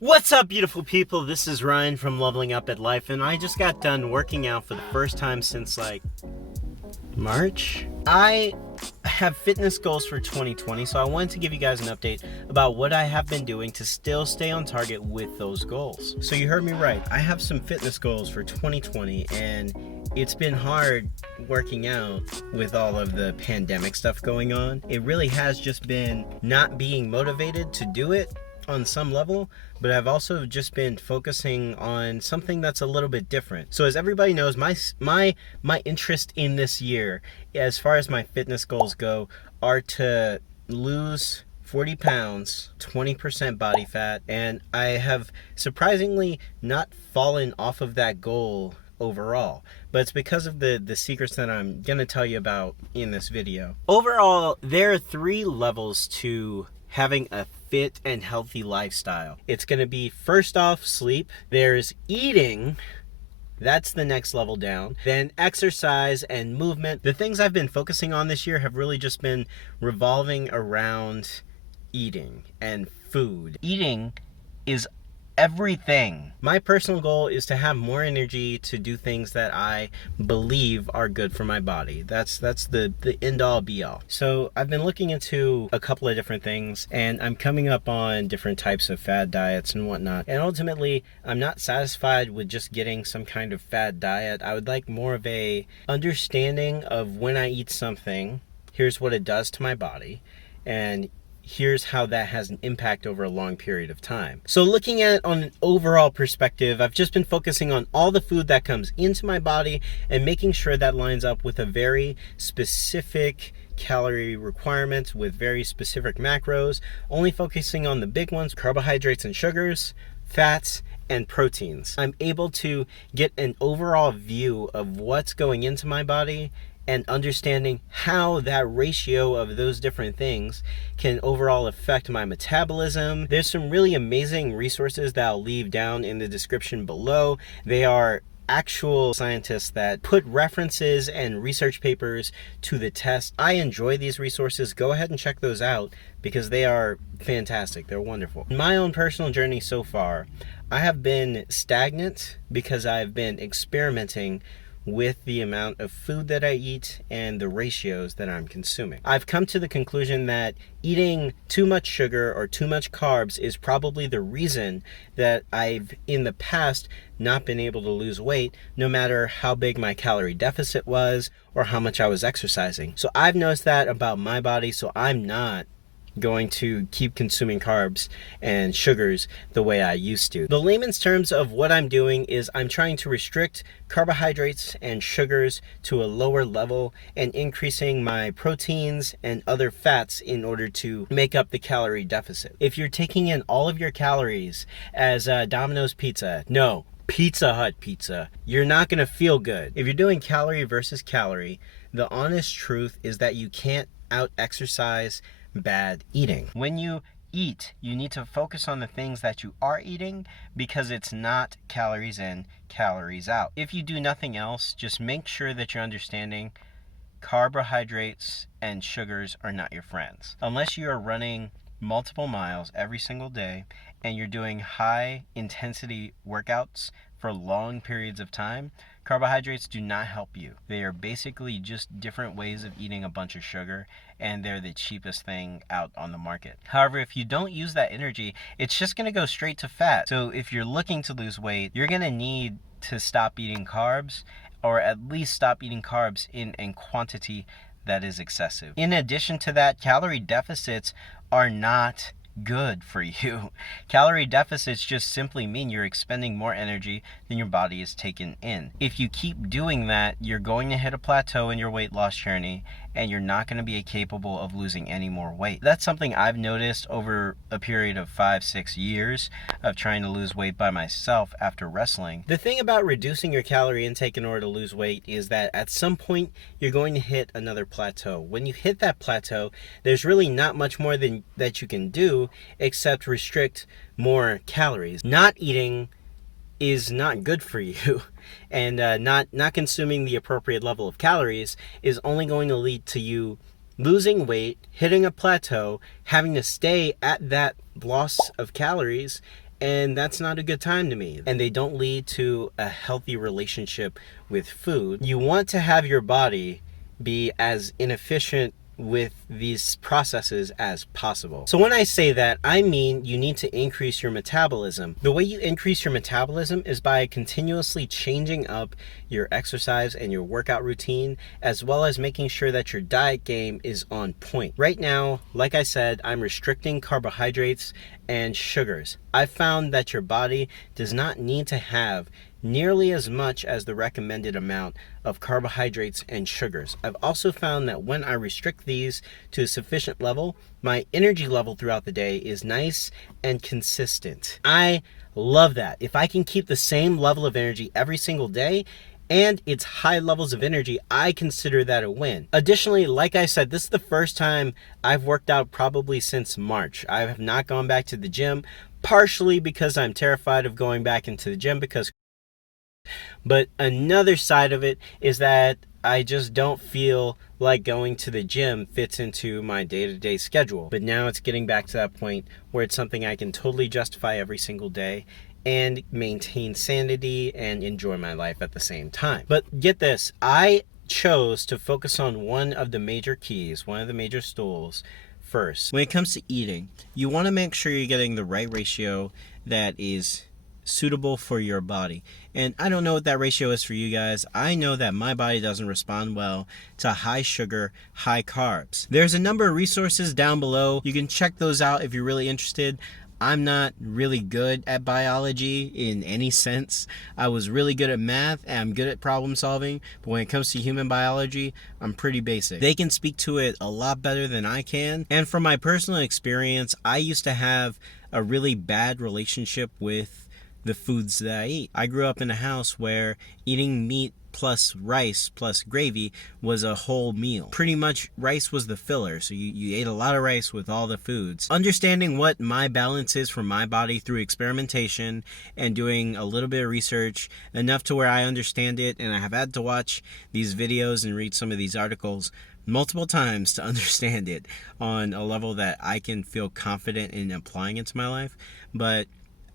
What's up, beautiful people? This is Ryan from Leveling Up at Life, and I just got done working out for the first time since March. I have fitness goals for 2020, so I wanted to give you guys an update about what I have been doing to still stay on target with those goals. So you heard me right. I have some fitness goals for 2020, and it's been hard working out with all of the pandemic stuff going on. It really has just been not being motivated to do it on some level, but I've also just been focusing on something that's a little bit different. So as everybody knows, my interest in this year, as far as my fitness goals go, are to lose 40 pounds, 20% body fat, and I have surprisingly not fallen off of that goal overall, but it's because of the secrets that I'm gonna tell you about in this video. Overall, there are 3 levels to having a fit and healthy lifestyle. It's going to be, first off, sleep. There's eating. That's the next level down. Then exercise and movement. The things I've been focusing on this year have really just been revolving around eating and food. Eating is everything. My personal goal is to have more energy to do things that I believe are good for my body. That's the end all be all. So I've been looking into a couple of different things, and I'm coming up on different types of fad diets and whatnot. And ultimately, I'm not satisfied with just getting some kind of fad diet. I would like more of a understanding of when I eat something, here's what it does to my body, and here's how that has an impact over a long period of time. So looking at it on an overall perspective, I've just been focusing on all the food that comes into my body and making sure that lines up with a very specific calorie requirements with very specific macros, only focusing on the big ones: carbohydrates and sugars, fats, and proteins. I'm able to get an overall view of what's going into my body and understanding how that ratio of those different things can overall affect my metabolism. There's some really amazing resources that I'll leave down in the description below. They are actual scientists that put references and research papers to the test. I enjoy these resources. Go ahead and check those out because they are fantastic. They're wonderful. In my own personal journey so far, I have been stagnant because I've been experimenting with the amount of food that I eat and the ratios that I'm consuming. I've come to the conclusion that eating too much sugar or too much carbs is probably the reason that I've in the past not been able to lose weight, no matter how big my calorie deficit was or how much I was exercising. So I've noticed that about my body, so I'm not going to keep consuming carbs and sugars the way I used to. The layman's terms of what I'm doing is I'm trying to restrict carbohydrates and sugars to a lower level and increasing my proteins and other fats in order to make up the calorie deficit. If you're taking in all of your calories as Domino's pizza, no, Pizza Hut pizza, you're not going to feel good. If you're doing calorie versus calorie, the honest truth is that you can't out-exercise bad eating. When you eat, you need to focus on the things that you are eating because it's not calories in, calories out. If you do nothing else, just make sure that you're understanding carbohydrates and sugars are not your friends. Unless you are running multiple miles every single day and you're doing high intensity workouts for long periods of time, carbohydrates do not help you. They are basically just different ways of eating a bunch of sugar, and they're the cheapest thing out on the market. However, if you don't use that energy, it's just going to go straight to fat. So if you're looking to lose weight, you're going to need to stop eating carbs, or at least stop eating carbs in quantity that is excessive. In addition to that, calorie deficits are not good for you. Calorie deficits just simply mean you're expending more energy than your body is taking in. If you keep doing that, you're going to hit a plateau in your weight loss journey and you're not going to be capable of losing any more weight. That's something I've noticed over a period of 5-6 years of trying to lose weight by myself after wrestling. The thing about reducing your calorie intake in order to lose weight is that at some point you're going to hit another plateau. When you hit that plateau, there's really not much more that you can do except restrict more calories. Not eating is not good for you, and not consuming the appropriate level of calories is only going to lead to you losing weight, hitting a plateau, having to stay at that loss of calories, and that's not a good time to me. And they don't lead to a healthy relationship with food. You want to have your body be as inefficient with these processes as possible. So when I say that, I mean you need to increase your metabolism. The way you increase your metabolism is by continuously changing up your exercise and your workout routine, as well as making sure that your diet game is on point. Right now, like I said, I'm restricting carbohydrates and sugars. I found that your body does not need to have nearly as much as the recommended amount of carbohydrates and sugars. I've also found that when I restrict these to a sufficient level, my energy level throughout the day is nice and consistent. I love that. If I can keep the same level of energy every single day, and it's high levels of energy, I consider that a win. Additionally, like I said, this is the first time I've worked out probably since March. I have not gone back to the gym, partially because I'm terrified of going back into the gym but another side of it is that I just don't feel like going to the gym fits into my day-to-day schedule. But now it's getting back to that point where it's something I can totally justify every single day and maintain sanity and enjoy my life at the same time. But get this, I chose to focus on one of the major keys, one of the major stools first. When it comes to eating, you want to make sure you're getting the right ratio that is suitable for your body. And I don't know what that ratio is for you guys. I know that my body doesn't respond well to high sugar, high carbs. There's a number of resources down below. You can check those out if you're really interested. I'm not really good at biology in any sense. I was really good at math and I'm good at problem solving, but when it comes to human biology, I'm pretty basic. They can speak to it a lot better than I can. And from my personal experience, I used to have a really bad relationship with the foods that I eat. I grew up in a house where eating meat plus rice plus gravy was a whole meal. Pretty much rice was the filler, so you ate a lot of rice with all the foods. Understanding what my balance is for my body through experimentation and doing a little bit of research, enough to where I understand it, and I have had to watch these videos and read some of these articles multiple times to understand it on a level that I can feel confident in applying it to my life. But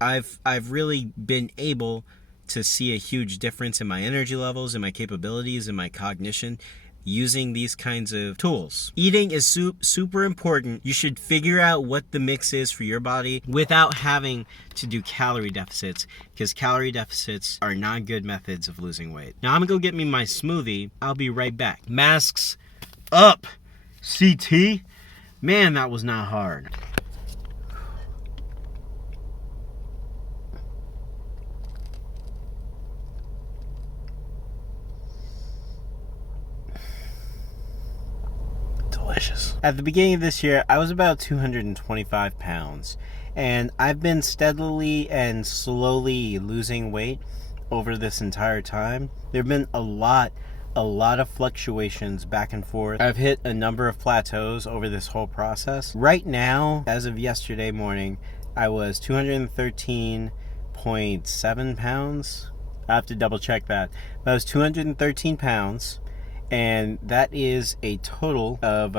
I've really been able to see a huge difference in my energy levels, in my capabilities, in my cognition using these kinds of tools. Eating is super important. You should figure out what the mix is for your body without having to do calorie deficits, because calorie deficits are not good methods of losing weight. Now I'm gonna go get me my smoothie. I'll be right back. Masks up. CT? Man, that was not hard. Delicious. At the beginning of this year, I was about 225 pounds, and I've been steadily and slowly losing weight over this entire time. There have been a lot of fluctuations back and forth. I've hit a number of plateaus over this whole process. Right now, as of yesterday morning, I was 213.7 pounds. I have to double check that. But I was 213 pounds. And that is a total of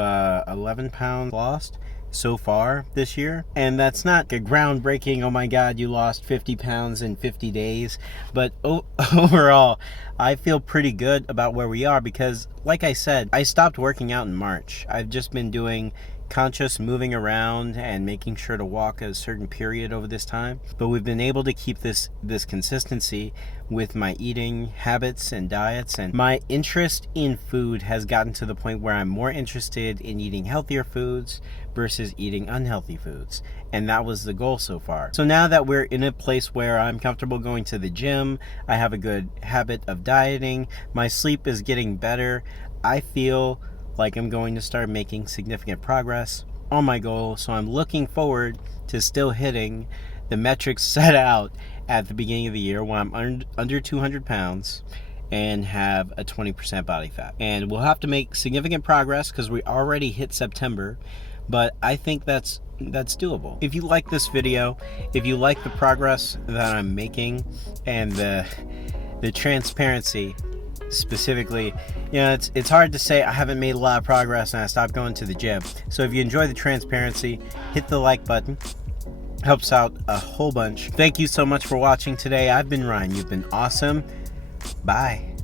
11 pounds lost so far this year. And that's not a groundbreaking, oh my god, you lost 50 pounds in 50 days. But overall, I feel pretty good about where we are because, like I said, I stopped working out in March. I've just been doing conscious moving around and making sure to walk a certain period over this time. But we've been able to keep this consistency with my eating habits and diets, and my interest in food has gotten to the point where I'm more interested in eating healthier foods versus eating unhealthy foods. And that was the goal so far. So now that we're in a place where I'm comfortable going to the gym, I have a good habit of dieting, my sleep is getting better, I feel like I'm going to start making significant progress on my goal. So I'm looking forward to still hitting the metrics set out at the beginning of the year when I'm under 200 pounds and have a 20% body fat. And we'll have to make significant progress because we already hit September, but I think that's doable. If you like this video, if you like the progress that I'm making and the transparency, specifically, you know, it's hard to say I haven't made a lot of progress and I stopped going to the gym. So if you enjoy the transparency, hit the like button. Helps out a whole bunch. Thank you so much for watching today. I've been Ryan. You've been awesome. Bye.